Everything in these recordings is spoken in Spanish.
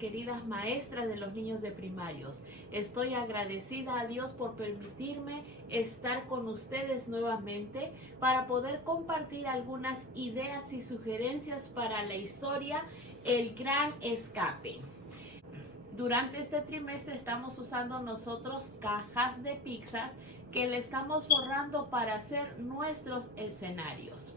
queridas maestras de los niños de primarios. Estoy agradecida a Dios por permitirme estar con ustedes nuevamente para poder compartir algunas ideas y sugerencias para la historia El Gran Escape. Durante este trimestre estamos usando nosotros cajas de pizzas que le estamos forrando para hacer nuestros escenarios.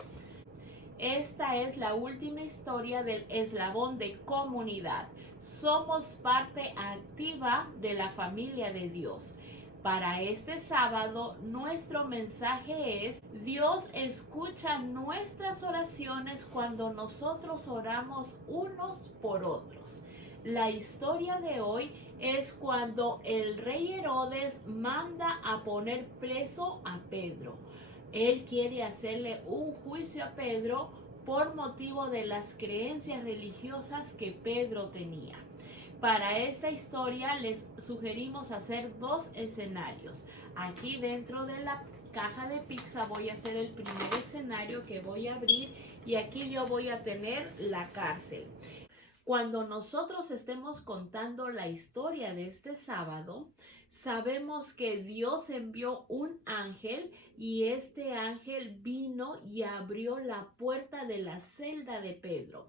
Esta es la última historia del eslabón de comunidad. Somos parte activa de la familia de Dios. Para este sábado, nuestro mensaje es: Dios escucha nuestras oraciones cuando nosotros oramos unos por otros. La historia de hoy es cuando el rey Herodes manda a poner preso a Pedro. Él quiere hacerle un juicio a Pedro por motivo de las creencias religiosas que Pedro tenía. Para esta historia les sugerimos hacer dos escenarios. Aquí dentro de la caja de pizza voy a hacer el primer escenario que voy a abrir y aquí yo voy a tener la cárcel. Cuando nosotros estemos contando la historia de este sábado, sabemos que Dios envió un ángel y este ángel vino y abrió la puerta de la celda de Pedro.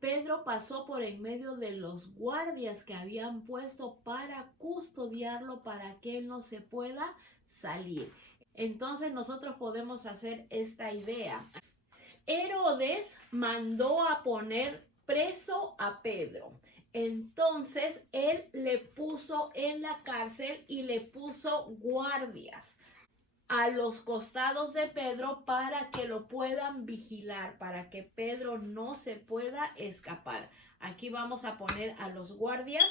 Pedro pasó por en medio de los guardias que habían puesto para custodiarlo para que él no se pueda salir. Entonces nosotros podemos hacer esta idea. Herodes mandó a poner preso a Pedro. Entonces él le puso en la cárcel y le puso guardias a los costados de Pedro para que lo puedan vigilar, para que Pedro no se pueda escapar. Aquí vamos a poner a los guardias.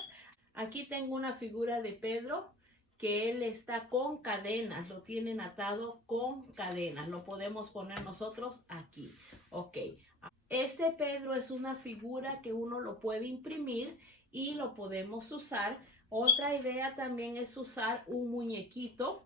Aquí tengo una figura de Pedro que él está con cadenas, lo tienen atado con cadenas. Lo podemos poner nosotros aquí. Ok. Este Pedro es una figura que uno lo puede imprimir y lo podemos usar. Otra idea también es usar un muñequito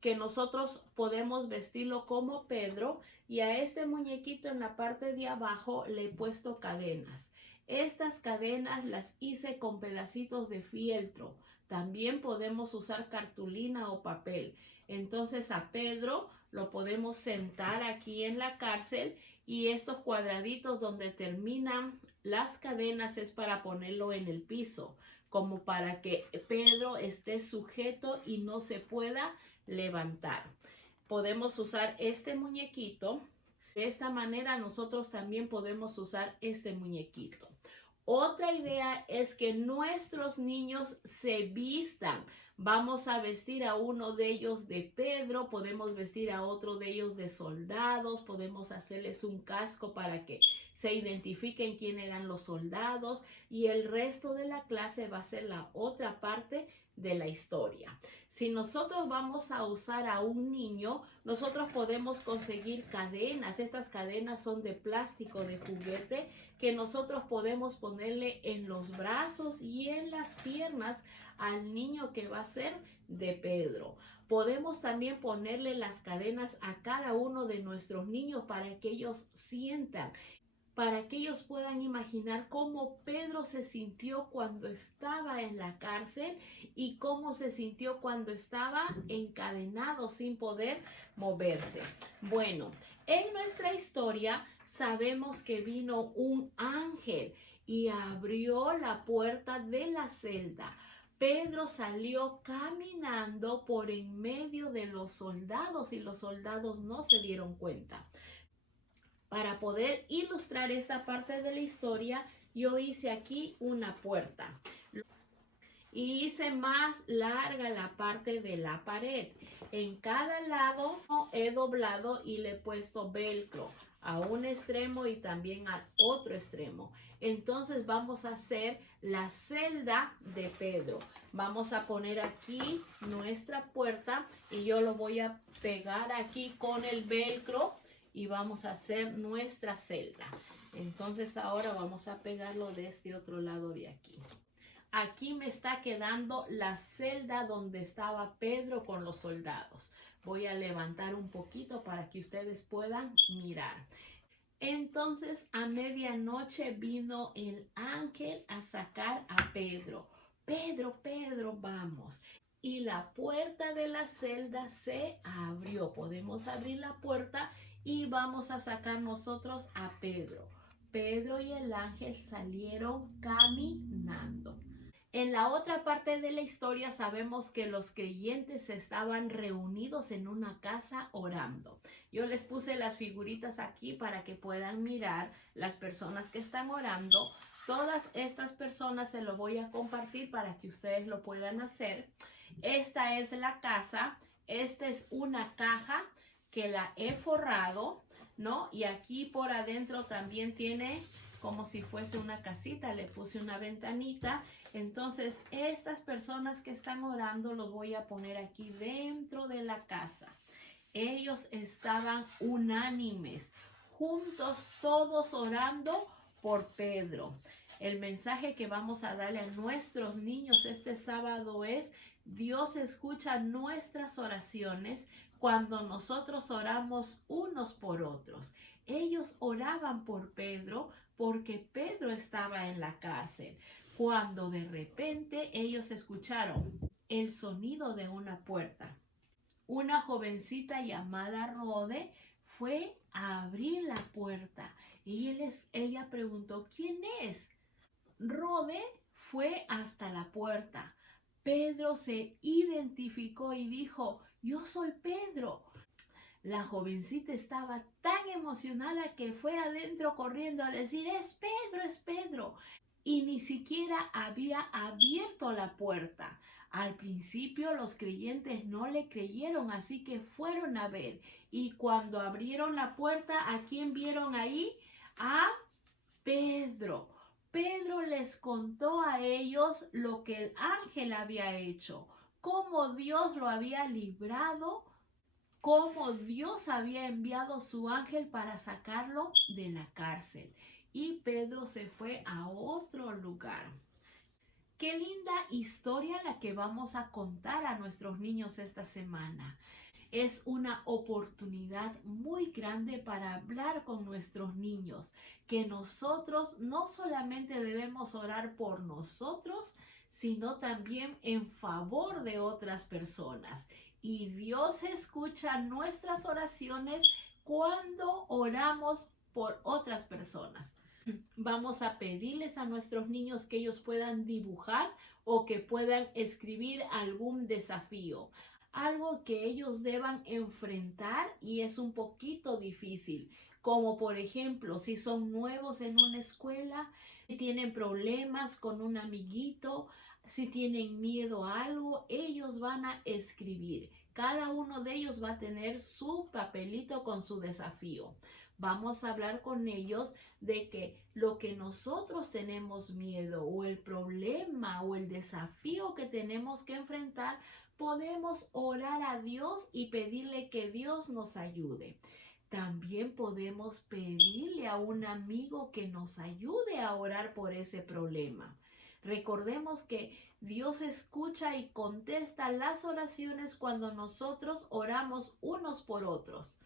que nosotros podemos vestirlo como Pedro, y a este muñequito en la parte de abajo le he puesto cadenas. Estas cadenas las hice con pedacitos de fieltro. También podemos usar cartulina o papel. Entonces a Pedro lo podemos sentar aquí en la cárcel y estos cuadraditos donde terminan las cadenas es para ponerlo en el piso, como para que Pedro esté sujeto y no se pueda levantar. Podemos usar este muñequito. De esta manera nosotros también podemos usar este muñequito. Otra idea es que nuestros niños se vistan. Vamos a vestir a uno de ellos de Pedro, podemos vestir a otro de ellos de soldados, podemos hacerles un casco para que se identifiquen quién eran los soldados, y el resto de la clase va a ser la otra parte de la historia. Si nosotros vamos a usar a un niño, nosotros podemos conseguir cadenas. Estas cadenas son de plástico, de juguete, que nosotros podemos ponerle en los brazos y en las piernas al niño que va a ser de Pedro. Podemos también ponerle las cadenas a cada uno de nuestros niños para que ellos sientan, para que ellos puedan imaginar cómo Pedro se sintió cuando estaba en la cárcel y cómo se sintió cuando estaba encadenado sin poder moverse. Bueno, en nuestra historia sabemos que vino un ángel y abrió la puerta de la celda. Pedro salió caminando por en medio de los soldados y los soldados no se dieron cuenta. Para poder ilustrar esta parte de la historia, yo hice aquí una puerta y hice más larga la parte de la pared. En cada lado he doblado y le he puesto velcro a un extremo y también al otro extremo. Entonces vamos a hacer la celda de Pedro. Vamos a poner aquí nuestra puerta y yo lo voy a pegar aquí con el velcro y vamos a hacer nuestra celda. Entonces ahora vamos a pegarlo de este otro lado de aquí. Aquí me está quedando la celda donde estaba Pedro con los soldados. Voy a levantar un poquito para que ustedes puedan mirar. Entonces a medianoche vino el ángel a sacar a Pedro. Pedro, Pedro, vamos. Y la puerta de la celda se abrió. Podemos abrir la puerta y vamos a sacar nosotros a Pedro. Pedro y el ángel salieron caminando. En la otra parte de la historia sabemos que los creyentes estaban reunidos en una casa orando. Yo les puse las figuritas aquí para que puedan mirar las personas que están orando. Todas estas personas se lo voy a compartir para que ustedes lo puedan hacer. Esta es la casa. Esta es una caja que la he forrado, ¿no? Y aquí por adentro también tiene como si fuese una casita. Le puse una ventanita. Entonces, estas personas que están orando los voy a poner aquí dentro de la casa. Ellos estaban unánimes, juntos, todos orando por Pedro. El mensaje que vamos a darle a nuestros niños este sábado es: Dios escucha nuestras oraciones cuando nosotros oramos unos por otros. Ellos oraban por Pedro porque Pedro estaba en la cárcel. Cuando de repente ellos escucharon el sonido de una puerta. Una jovencita llamada Rode fue a abrir la puerta y ella preguntó: ¿quién es? Rode fue hasta la puerta. Pedro se identificó y dijo: yo soy Pedro. La jovencita estaba tan emocionada que fue adentro corriendo a decir: es Pedro, es Pedro. Y ni siquiera había abierto la puerta. Al principio los creyentes no le creyeron, así que fueron a ver. Y cuando abrieron la puerta, ¿a quién vieron ahí? A Pedro. Pedro les contó a ellos lo que el ángel había hecho, cómo Dios lo había librado, cómo Dios había enviado su ángel para sacarlo de la cárcel. Y Pedro se fue a otro lugar. Qué linda historia la que vamos a contar a nuestros niños esta semana. Es una oportunidad muy grande para hablar con nuestros niños, que nosotros no solamente debemos orar por nosotros, sino también en favor de otras personas. Y Dios escucha nuestras oraciones cuando oramos por otras personas. Vamos a pedirles a nuestros niños que ellos puedan dibujar o que puedan escribir algún desafío, algo que ellos deban enfrentar y es un poquito difícil, como por ejemplo si son nuevos en una escuela, si tienen problemas con un amiguito, si tienen miedo a algo, ellos van a escribir. Cada uno de ellos va a tener su papelito con su desafío. Vamos a hablar con ellos de que lo que nosotros tenemos miedo o el problema o el desafío que tenemos que enfrentar, podemos orar a Dios y pedirle que Dios nos ayude. También podemos pedirle a un amigo que nos ayude a orar por ese problema. Recordemos que Dios escucha y contesta las oraciones cuando nosotros oramos unos por otros.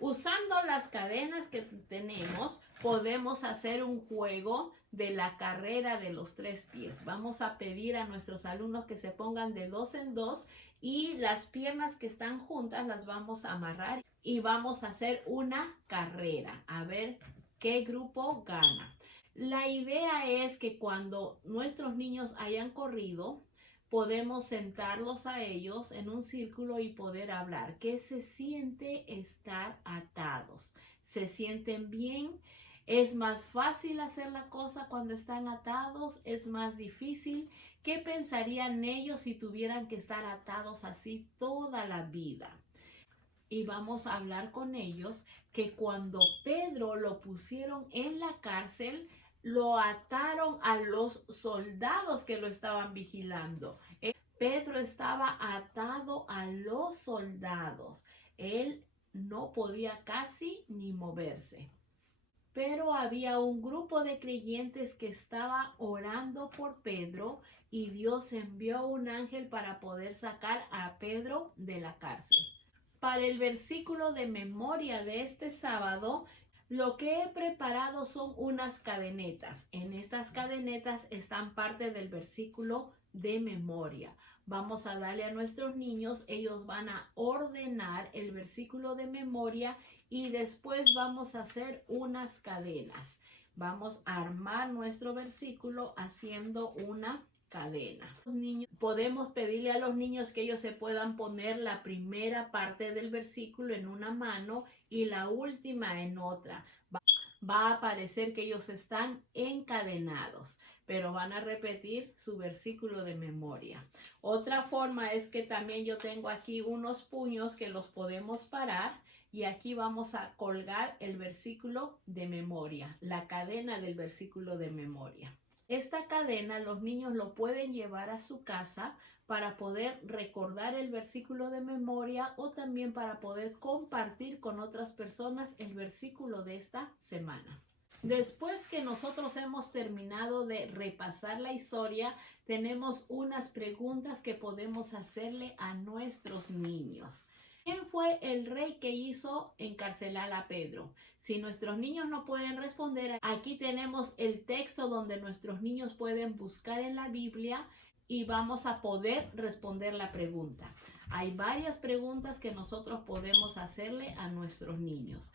Usando las cadenas que tenemos, podemos hacer un juego de la carrera de los 3 pies. Vamos a pedir a nuestros alumnos que se pongan de 2 en 2 y las piernas que están juntas las vamos a amarrar y vamos a hacer una carrera. A ver qué grupo gana. La idea es que cuando nuestros niños hayan corrido, podemos sentarlos a ellos en un círculo y poder hablar. ¿Qué se siente estar atados? ¿Se sienten bien? ¿Es más fácil hacer la cosa cuando están atados? ¿Es más difícil? ¿Qué pensarían ellos si tuvieran que estar atados así toda la vida? Y vamos a hablar con ellos que cuando Pedro lo pusieron en la cárcel, lo ataron a los soldados que lo estaban vigilando. Pedro estaba atado a los soldados. Él no podía casi ni moverse. Pero había un grupo de creyentes que estaba orando por Pedro y Dios envió un ángel para poder sacar a Pedro de la cárcel. Para el versículo de memoria de este sábado, Lo que he preparado son unas cadenetas. En estas cadenetas están parte del versículo de memoria. Vamos a darle a nuestros niños, ellos van a ordenar el versículo de memoria y después vamos a hacer unas cadenas. Vamos a armar nuestro versículo haciendo una cadena. Los niños, podemos pedirle a los niños que ellos se puedan poner la primera parte del versículo en una mano y la última en otra. Va a parecer que ellos están encadenados, pero van a repetir su versículo de memoria. Otra forma es que también yo tengo aquí unos puños que los podemos parar y aquí vamos a colgar el versículo de memoria, la cadena del versículo de memoria. Esta cadena los niños lo pueden llevar a su casa para poder recordar el versículo de memoria o también para poder compartir con otras personas el versículo de esta semana. Después que nosotros hemos terminado de repasar la historia, tenemos unas preguntas que podemos hacerle a nuestros niños. ¿Quién fue el rey que hizo encarcelar a Pedro? Si nuestros niños no pueden responder, aquí tenemos el texto donde nuestros niños pueden buscar en la Biblia y vamos a poder responder la pregunta. Hay varias preguntas que nosotros podemos hacerle a nuestros niños.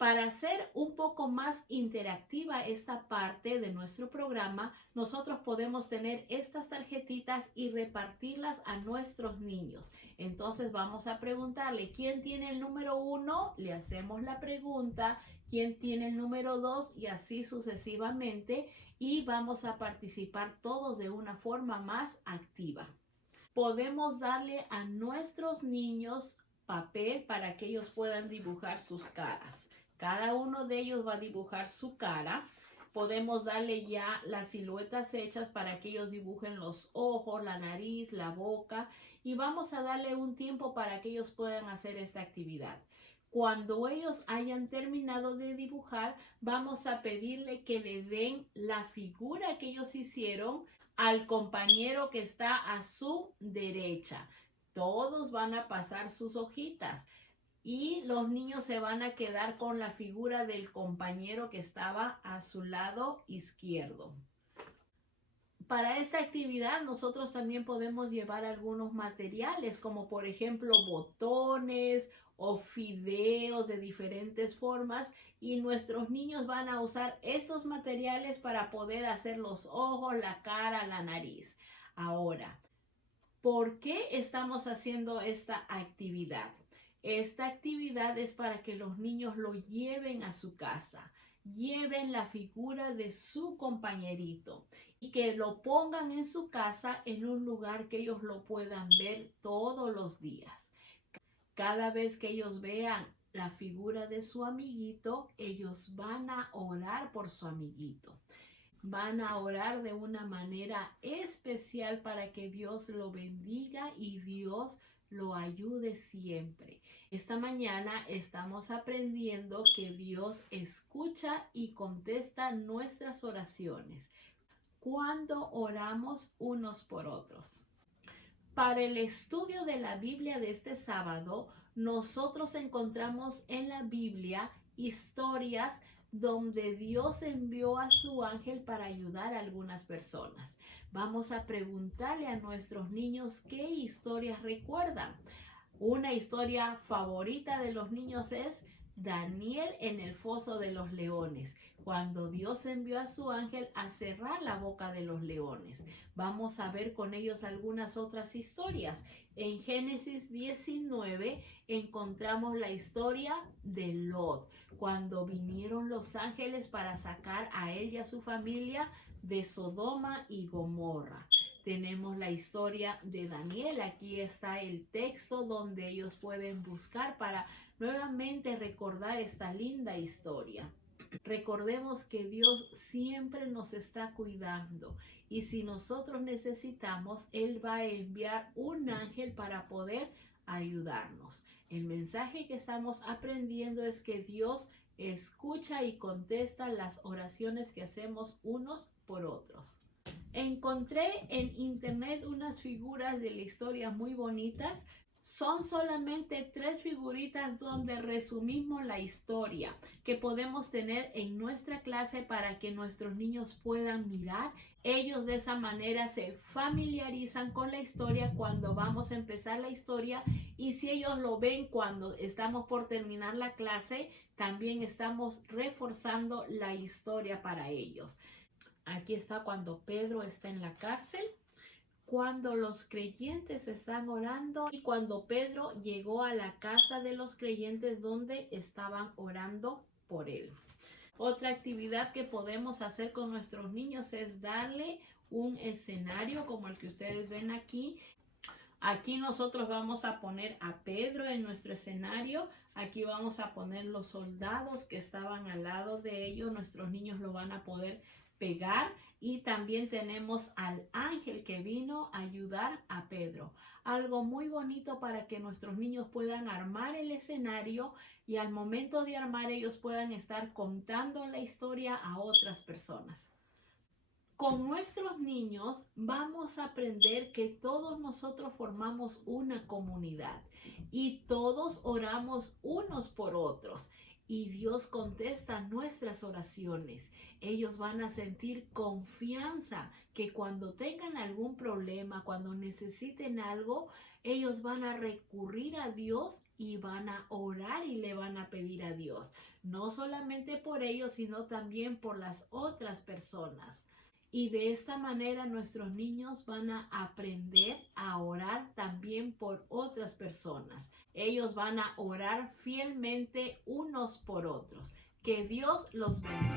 Para hacer un poco más interactiva esta parte de nuestro programa, nosotros podemos tener estas tarjetitas y repartirlas a nuestros niños. Entonces vamos a preguntarle, ¿quién tiene el número 1? Le hacemos la pregunta, ¿quién tiene el número 2? Y así sucesivamente. Y vamos a participar todos de una forma más activa. Podemos darle a nuestros niños papel para que ellos puedan dibujar sus caras. Cada uno de ellos va a dibujar su cara. Podemos darle ya las siluetas hechas para que ellos dibujen los ojos, la nariz, la boca. Y vamos a darle un tiempo para que ellos puedan hacer esta actividad. Cuando ellos hayan terminado de dibujar, vamos a pedirle que le den la figura que ellos hicieron al compañero que está a su derecha. Todos van a pasar sus hojitas. Y los niños se van a quedar con la figura del compañero que estaba a su lado izquierdo. Para esta actividad nosotros también podemos llevar algunos materiales como por ejemplo botones o fideos de diferentes formas y nuestros niños van a usar estos materiales para poder hacer los ojos, la cara, la nariz. Ahora, ¿por qué estamos haciendo esta actividad? Esta actividad es para que los niños lo lleven a su casa, lleven la figura de su compañerito y que lo pongan en su casa en un lugar que ellos lo puedan ver todos los días. Cada vez que ellos vean la figura de su amiguito, ellos van a orar por su amiguito. Van a orar de una manera especial para que Dios lo bendiga y Dios lo ayude siempre. Esta mañana estamos aprendiendo que Dios escucha y contesta nuestras oraciones cuando oramos unos por otros. Para el estudio de la Biblia de este sábado, nosotros encontramos en la Biblia historias donde Dios envió a su ángel para ayudar a algunas personas. Vamos a preguntarle a nuestros niños qué historias recuerdan. Una historia favorita de los niños es Daniel en el foso de los leones, cuando Dios envió a su ángel a cerrar la boca de los leones. Vamos a ver con ellos algunas otras historias. En Génesis 19 encontramos la historia de Lot, cuando vinieron los ángeles para sacar a él y a su familia de Sodoma y Gomorra. Tenemos la historia de Daniel. Aquí está el texto donde ellos pueden buscar para nuevamente recordar esta linda historia. Recordemos que Dios siempre nos está cuidando y si nosotros necesitamos, Él va a enviar un ángel para poder ayudarnos. El mensaje que estamos aprendiendo es que Dios escucha y contesta las oraciones que hacemos unos por otros. Encontré en internet unas figuras de la historia muy bonitas. Son solamente 3 figuritas donde resumimos la historia que podemos tener en nuestra clase para que nuestros niños puedan mirar. Ellos de esa manera se familiarizan con la historia cuando vamos a empezar la historia, y si ellos lo ven cuando estamos por terminar la clase, también estamos reforzando la historia para ellos. Aquí está cuando Pedro está en la cárcel, cuando los creyentes están orando y cuando Pedro llegó a la casa de los creyentes donde estaban orando por él. Otra actividad que podemos hacer con nuestros niños es darle un escenario como el que ustedes ven aquí. Aquí nosotros vamos a poner a Pedro en nuestro escenario. Aquí vamos a poner los soldados que estaban al lado de ellos. Nuestros niños lo van a poder pegar. Y también tenemos al ángel que vino a ayudar a Pedro. Algo muy bonito para que nuestros niños puedan armar el escenario y al momento de armar ellos puedan estar contando la historia a otras personas. Con nuestros niños vamos a aprender que todos nosotros formamos una comunidad y todos oramos unos por otros y Dios contesta nuestras oraciones. Ellos van a sentir confianza que cuando tengan algún problema, cuando necesiten algo, ellos van a recurrir a Dios y van a orar y le van a pedir a Dios. No solamente por ellos, sino también por las otras personas. Y de esta manera nuestros niños van a aprender a orar también por otras personas. Ellos van a orar fielmente unos por otros. Que Dios los bendiga.